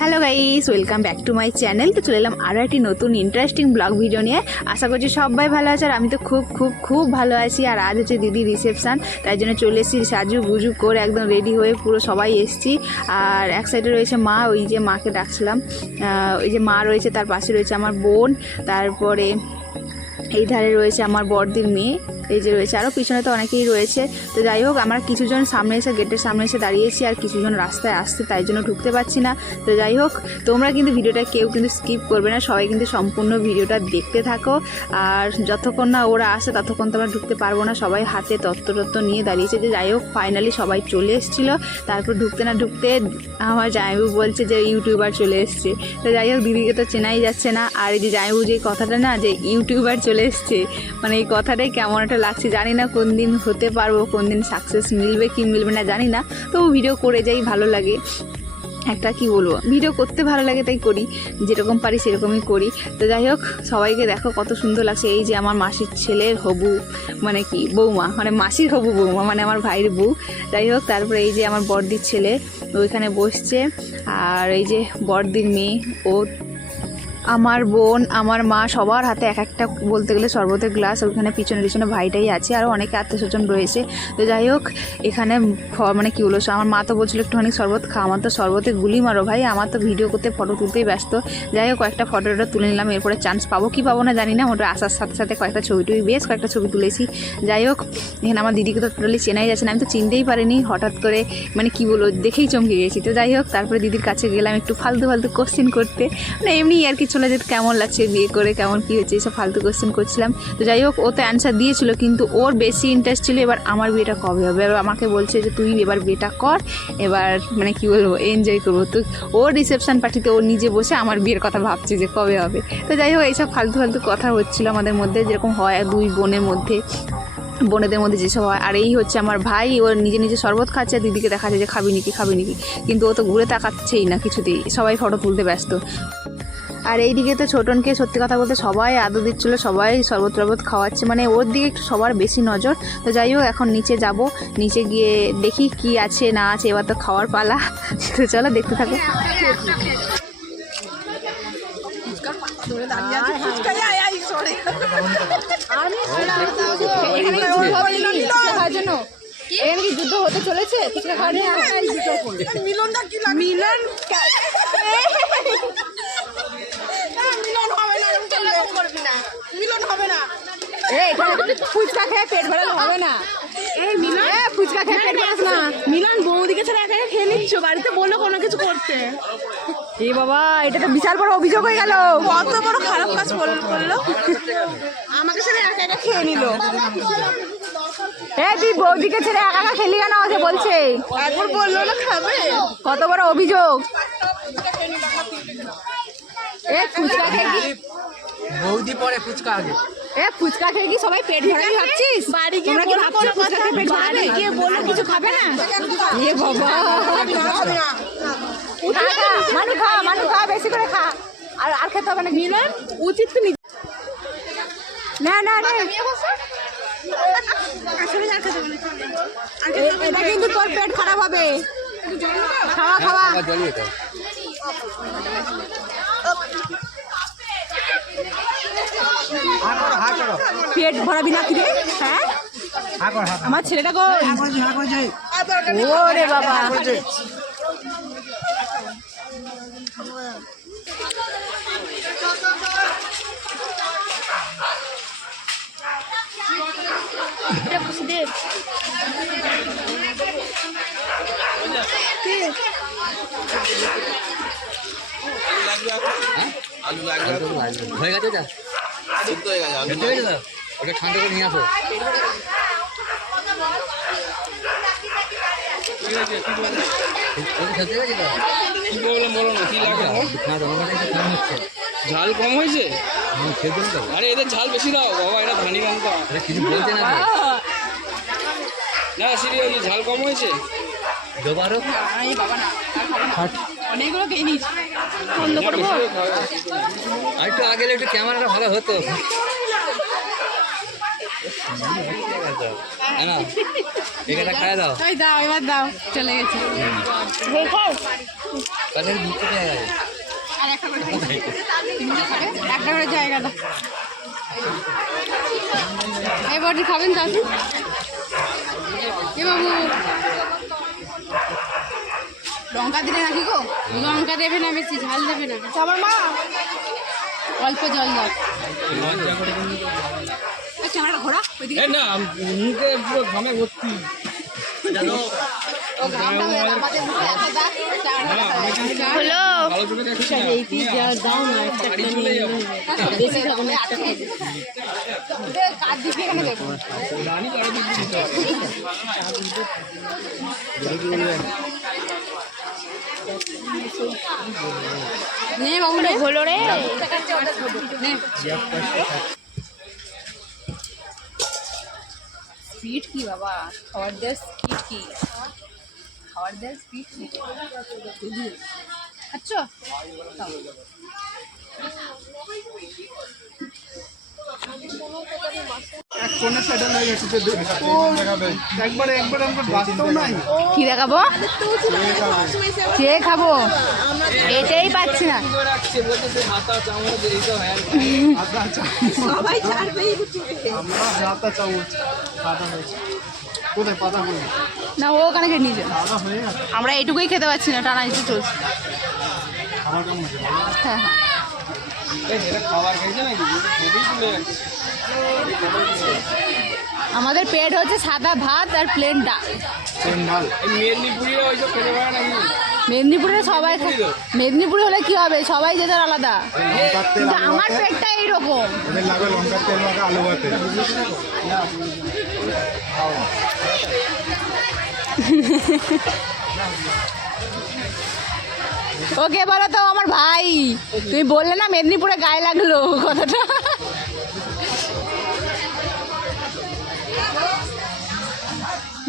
Hello guys welcome back to my channel তো চলে এলাম আরও একটি নতুন ইন্টারেস্টিং ব্লগ ভিডিও নিয়ে। আশা করছি সবাই ভালো আছে আর আমি তো খুব খুব খুব ভালো আছি। আর আজ হচ্ছে দিদি রিসেপশান তাই জন্য চলে এসেছি সাজু গুজু করে একদম রেডি হয়ে পুরো সবাই এসছি। আর এক সাইডে রয়েছে মা, ওই যে মাকে ডাকছিলাম। ওই যে মা রয়েছে, তার পাশে রয়েছে আমার বোন। তারপরে এই ধারে রয়েছে আমার বড়দির মেয়ে, এই যে রয়েছে। আরও পিছনে তো অনেকেই রয়েছে। তো যাই হোক, আমরা কিছুজন সামনে এসে, গেটের সামনে এসে দাঁড়িয়েছি আর কিছুজন রাস্তায় আসছে, তাই জন্য ঢুকতে পারছি না। তো যাই হোক, তোমরা কিন্তু ভিডিওটা কেউ কিন্তু স্কিপ করবে না। সবাই কিন্তু সম্পূর্ণ ভিডিওটা দেখতে থাকো। আর যতক্ষণ না ওরা আসে, ততক্ষণ তোমরা ঢুকতে পারব না। সবাই হাতে তত্ত্ব তত্ত্ব নিয়ে দাঁড়িয়েছে। যে যাই হোক ফাইনালি সবাই চলে এসেছিল। তারপর ঢুকতে না ঢুকতে আমার জামাইবু বলছে যে ইউটিউবার চলে এসছে। তো যাই হোক, দিদিকে তো চেনাই যাচ্ছে না। আর এই যে জামাইবু যে কথাটা না, যে ইউটিউবার চলে এসছে। মানে এই কথাটাই কেমন একটা লাগছে, জানি না কোন দিন হতে পারব, কোন দিন সাকসেস মিলবে কি মিলবে না, জানি না। তবু ভিডিও করে যাই, ভালো লাগে। একটা কি বলব ভিডিও করতে ভালো লাগে তাই করি। যেরকম পারি সেরকমই করি। তো যাই হোক, সবাইকে দেখো কত সুন্দর লাগছে। এই যে আমার মাসির ছেলের হবু মানে কি, বৌমা মানে মাসির হবু বৌমা মানে আমার ভাইয়ের বউ। যাই হোক, তারপরে এই যে আমার বড়দির ছেলে, ওইখানে বসছে। আর এই যে বড়দির মেয়ে, ও আমার বোন, আমার মা সবার হাতে এক একটা বলতে গেলে শরবতের গ্লাস, ওইখানে পিছনে পিছনে ভাইটাই আছে, আরও অনেকে আত্মীয় স্বজন রয়েছে। তো যাই হোক, এখানে মানে কী বলো আমার মা তো বলছিল একটুখানি শরবত খা, আমার তো শরবতে গুলি মারো ভাই, আমার তো ভিডিও করতে ফটো তুলতেই ব্যস্ত। যাই হোক, কয়েকটা ফটো টটো তুলে নিলাম, এরপরে চান্স পাবো কি পাবো না জানি না, ওটা আসার সাথে সাথে কয়েকটা ছবি টবি বেশ কয়েকটা ছবি তুলেছি। যাই হোক, এখানে আমার দিদিকে তো টোটালি চেনাই যাচ্ছে না, আমি তো চিনতেই পারিনি, হঠাৎ করে মানে কি বলব, দেখেই চমকে গেছি। তো যাই হোক, তারপরে দিদির কাছে গেলাম একটু ফালতু ফালতু কোশ্চেন করতে মানে এমনি আর কি চলে যেত কেমন লাগছে, বিয়ে করে কেমন কী হচ্ছে এইসব ফালতু কোয়েশ্চেন করছিলাম। তো যাই হোক, ও তো অ্যান্সার দিয়েছিল, কিন্তু ওর বেশি ইন্টারেস্ট ছিল এবার আমার বিয়েটা কবে হবে? এবার আমাকে বলছে যে, তুই এবার বিয়েটা কর, এবার মানে কি বলব এনজয় করব। তো ওর রিসেপশন পার্টিতে ও নিজে বসে আমার বিয়ের কথা ভাবছে যে, কবে হবে? তো যাই হোক, এইসব ফালতু ফালতু কথা হচ্ছিল আমাদের মধ্যে, যেরকম হয় দুই বোনের মধ্যে, বোনেদের মধ্যে যেসব হয়। আর এই হচ্ছে আমার ভাই ওর নিজে নিজে শরবত খাচ্ছে, আর দিদিকে দেখাচ্ছে যে, খাবি নাকি খাবি নাকি? কিন্তু ও তো ঘুরে তাকাচ্ছেই না কিছুতেই, সবাই ফটো তুলতে ব্যস্ত। আর এই দিকে তো ছোটনকে সত্যি কথা বলতে সবাই আদর দিচ্ছিল সবাই শরবত টরবত খাওয়াচ্ছে মানে ওর দিকে একটু সবার বেশি নজর। তো যাই হোক এখন নিচে যাব নিচে গিয়ে দেখি কি আছে না আছে এবার তো খাওয়ার পালা। তো চলো দেখতে থাকো। যুদ্ধ হতে চলেছে মিলন হবে না এরকম করবি না মিলন হবে না। এখানে ফুচকা খেয়ে পেট ভরালে হবে না। এই মিলন? ফুচকা খেয়ে পেট ভরাস না। মিলন বৌদিকে ছাড়া একা একা খেয়ে নিচ্ছ? বাড়িতে বলল কোনো কিছু করতে। এই বাবা এটা তো বিশাল বড় অভিযোগ হয়ে গেল। কত বড় খারাপ কাজ করল- করল? আমাকে ছেড়ে একা একা খেয়ে নিল। এ তুই বৌদিকে ছেড়ে একা একা খেলি কেন? যে বলছে। একবার বলল না খাবে? কত বড় অভিযোগ। এ ফুচকা খেয়ে বৌদি পরে ফুচকা আগে। এ ফুচকা খেয়ে কি সবাই পেট ভরাবি ভাবছিস? বাড়ি গিয়ে তোমরা কি ভাবছ ফুচকা খেয়ে পেট? ভরাবে? গিয়ে বলো কিছু খাবে না? এ বাবা। খা, খা, মানু খা মানু খা বেশি করে খা। আর আর খেতে হবে না মিলন উচিত তুমি না না না। এটা কিন্তু তোর পেট খারাপ হবে। খাওয়া খাওয়া। পেট ভরাবি না হ্যাঁ? করো হা করো আমার দরকার নেই। ওরে বাবা। হয়ে? গেছে যা হয়ে? গেছে তো? ওটা ঠান্ডা করে নিয়ে আসো। ঝাল কম হয়েছে? আমি আরে এদের ঝাল বেশি দাও। বাবা এটা ধানি লঙ্কা এটা কিছু বলছে না না সিরিয়াসলি ঝাল কম হয়েছে। অনেকগুলো খেয়ে নিস বেশি করে খাও। আর একটু আগে একটু ক্যামেরাটা ভালো হতো। না এখানে খাই দাও। ওই দাও এবার দাও চলে গেছে। আর একটা করে জায়গা দাও। এবারটি খাবেন তো এ বাবু। লঙ্কা দিলে নাকি গো? লঙ্কা দেবে না বেশি ঝাল দেবে না। আমার মা। অল্প জল দাও। এই ক্যামেরাটা ঘোরা ওইদিকে। না মুখে পুরো ঘামে ভর্তি। ও গ্রামটা হয়ে গেল, আমাদের মুখে একটা দাগ, ক্যামেরাটা দেখা যায়। হলো ভালো চোখে দেখিস না এই পিস দাও না একটা বাড়ি চলে যাবো বেশি খাবো না আজকে কাজ দিবি এখানে দেখো রানী বাড়ি দিতে দিতে হবে। নে বাবু নে হলো রে নে স্পিড কি বাবা খাবার দেওয়ার স্পিড কি খাবার দেওয়ার স্পিড কি আচ্ছা এক কোণে সেটেল হয়ে গেছে যে ও একবারে একবারে আমার বাস্তব নাই। কি দেখাবো? কে খাব? এটাই পাচ্ছি না। দিয়ে কোথায় পাতা না, ও ওখানে খেয়ে নিয়ে যাও। পাতা গেছে আমরা এইটুকুই খেতে পাচ্ছি না, টানা নিচে চলছে। হ্যাঁ হ্যাঁ। আমাদের পেট হচ্ছে সাদা ভাত আর প্লেন ডাল। ডাল মেদিনীপুরে ওইসব খেতে পারে মেদিনীপুরে সবাই মেদিনীপুরে হলে কি হবে? সবাই যেদের আলাদা। কিন্তু আমার পেটটা এইরকম। ওকে বলো তো আমার ভাই। তুমি বললে না মেদিনীপুরে গায়ে লাগল কথাটা?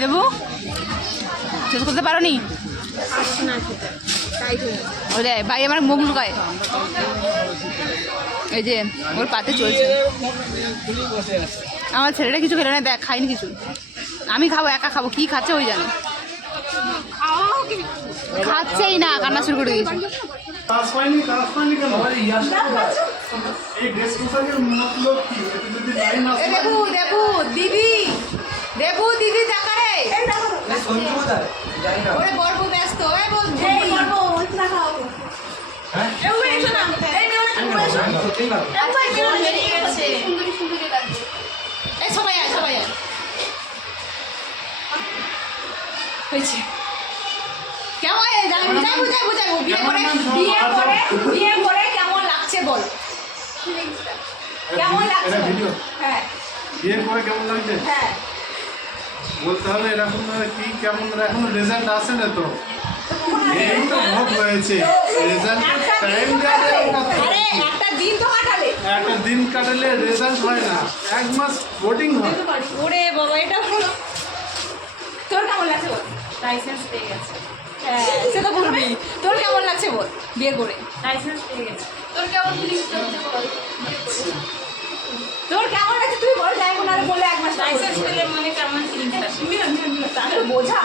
দেবু? শেষ করতে পারো নি ওই রে ভাই আমার মুখ লুকায়। এই যে ওর পাতে চলছে। খুলি বসে আছে আমার ছেলেটা কিছু খেলে না দেখ খাইনি কিছু। আমি খাব একা খাব কি খাচ্ছে ওই জানে। খাচ্ছেই না কান্না শুরু করে দিয়েছে। কাজ পাইনি কাজ পাইনি কেন? এই সবাই আয় সবাই আয়। হয়েছে। কেমন? জানি বুঝাই বুঝাই বুঝাই বিয়ে করে বিয়ে করে বিয়ে করে কেমন লাগছে বল। কেমন লাগছে হ্যাঁ। বিয়ের পরে কেমন লাগছে? হ্যাঁ। বলতে হবে এরকম ভাবে কি কেমন এখনও রেজাল্ট আসে না তো? এই তো ভোট হয়েছে। রেজাল্ট টাইম একটা দিন তো কাটাবে একটা দিন কাটালে রেজাল্ট হয় না। এক মাস ভোটিং হয়। ওরে বাবা এটা ভালো। তোর কেমন লাগছে বল? লাইসেন্স পেয়ে গেছে। হ্যাঁ সে তো বলবি। তোর কেমন লাগছে বল? বিয়ে করে। লাইসেন্স পেয়ে গেছে। তোর কেমন ফিলিংস বল? তোর কেমন লাগছে তুই বল যাই না বলে এক মাস লাইসেন্স পেলে মনে কেমন ফিলিংস আসে তাহলে বোঝা।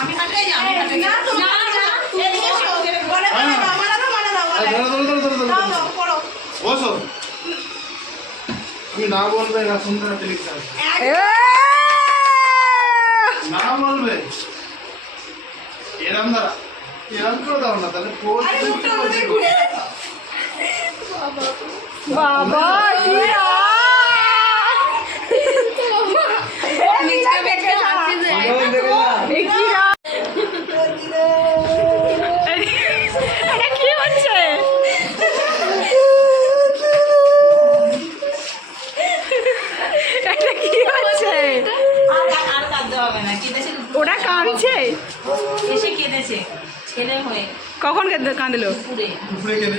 আমি হাঁটাই যাই আমি হাঁটাই না, না, না, এদিকে এসো। বলে। বলে দাও মারা দাও মারা বলে ধরো ধরো ধরো ধরো ধরো। দাও দাও পড়ো। বসো। তুমি না বলবে না সুন্দর না বলবে। এরম দাঁড়া এরম করে দাও না তাহলে ঘুরে বাবা কি নিজে দেখে কি এটা কি হচ্ছে? এটা কি হচ্ছে? আর আর কাঁদতে হবে না কেঁদেছে? ওটা কাঁদছে? এসে কেঁদেছে। ছেলে হয়ে কখন কাঁদ- কাঁদলো? পুরে উপরে গেলে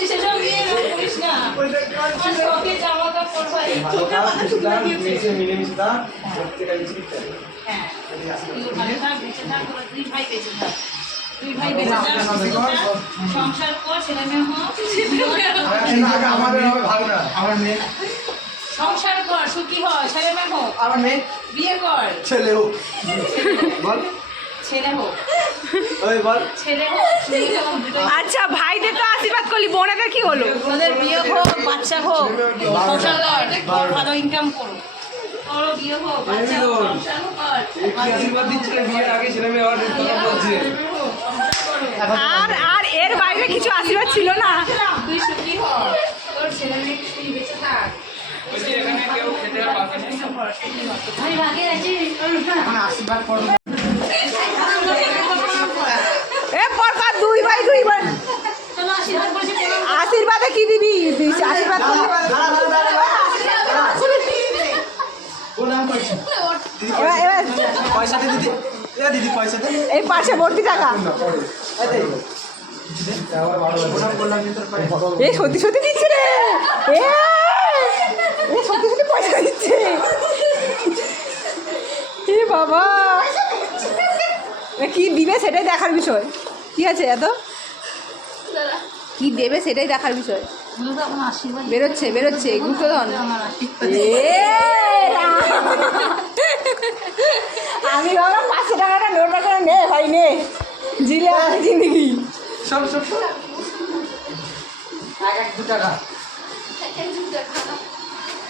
সেসব নিয়ে করিস না জামা কাপড় ভাই। হ্যাঁ। বেঁচে থাক দুই ভাই বেঁচে থাক। সংসার কর ছেলে মেয়ে হোক আমার মেয়ে। সংসার কর সুখী হ ছেলে মেয়ে হোক। আমার মেয়ে। বিয়ে কর। ছেলে হোক। বল। ছেলে হোক। ওই বল। ছেলে হোক মেয়ে হোক দুটোই আচ্ছা ভাইদের তো আশীর্বাদ করলি বোনেদের কি হলো? তোদের বিয়ে হোক বাচ্চা হোক সংসার কর ভালো ইনকাম করো। আশীর্বাদ আর আর এর বাইরে কিছু আশীর্বাদ ছিল না? তুই সুখী হ তোর ছেলে মেয়ে তুই বেঁচে থাক? বলছি এখানে কেউ খেতে আর বাকি নেই আমি ভাগে আছি এ পরকার দুই ভাই দুই ভাই আশীর্বাদ কি দিবি? আশীর্বাদ এই পাশে ভর্তি টাকা। এ সত্যি সত্যি দিচ্ছে রে। এ এ সত্যি সত্যি পয়সা দিচ্ছে। এ বাবা। কি দিবে সেটাই দেখার বিষয়। কি আছে এত? কি দেবে সেটাই দেখার বিষয়। বেরোচ্ছে বেরোচ্ছে গুপ্তধন। আমি ভাবলাম পাঁচশো টাকাটা নোট করে নে ভাই নে। জিলে আমার জিন্দগি। সব সব সব। এক এক দু টাকা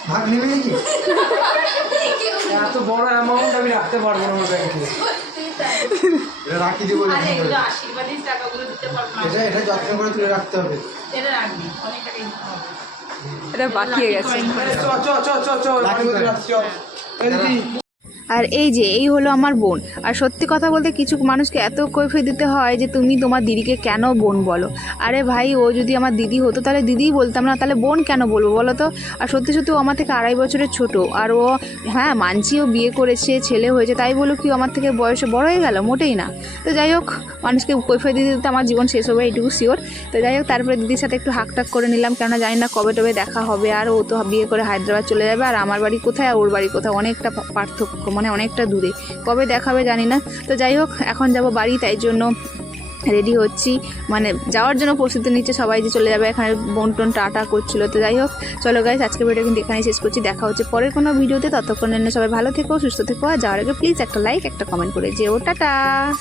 ভাগ নেবে নাকি? এত বড় অ্যামাউন্ট আমি রাখতে পারব না আমার ব্যাংকে এটা রাখি দিব আরে এগুলো আশীর্বাদের টাকাগুলো দিতে পারব না। এটা এটা যত্ন করে তুলে রাখতে হবে। এটা রাখবি অনেক টাকা দিতে হবে। এটা বাকি গেছে। চ চ চ চ চ রাখি করে। রাখছি আর এই যে, এই হলো আমার বোন। আর সত্যি কথা বলতে কিছু মানুষকে এত কৈফে দিতে হয় যে, তুমি তোমার দিদিকে কেন বোন বলো? আরে ভাই, ও যদি আমার দিদি হতো, তাহলে দিদিই বলতাম না, তাহলে বোন কেন বলব বলো তো? আর সত্যি সত্যি ও আমার থেকে আড়াই বছরের ছোট। আর ও হ্যাঁ মানছি ও বিয়ে করেছে, ছেলে হয়েছে, তাই বলো কি আমার থেকে বয়সে বড় হয়ে গেল? মোটেই না। তো যাই হোক, মানুষকে কৈফে দিতে দিতে আমার জীবন শেষ হবে এইটুকু শিওর তো যাই হোক, তারপরে দিদির সাথে একটু হাকটাক করে নিলাম, কেননা জানি না কবে টবে দেখা হবে। আর ও তো বিয়ে করে হায়দ্রাবাদ চলে যাবে, আর আমার বাড়ি কোথায়, আর ওর বাড়ি কোথায়? অনেকটা পার্থক্য মানে অনেকটা দূরে। কবে দেখাবে জানি না। তো যাই হোক, এখন যাব বাড়ি, তাই জন্য রেডি হচ্ছি। মানে যাওয়ার জন্য প্রস্তুতি নিচ্ছে সবাই যে চলে যাবে। এখানে বন্টন টাটা করছিল। তো যাই হোক, চলো গাইজ আজকে ভিডিও কিন্তু এখানে শেষ করছি। দেখা হচ্ছে পরের কোনো ভিডিওতে ততক্ষণ সবাই ভালো থেকো, সুস্থ থেকো। আর যাওয়ার আগে প্লিজ একটা লাইক একটা কমেন্ট করে যেও। টাটা!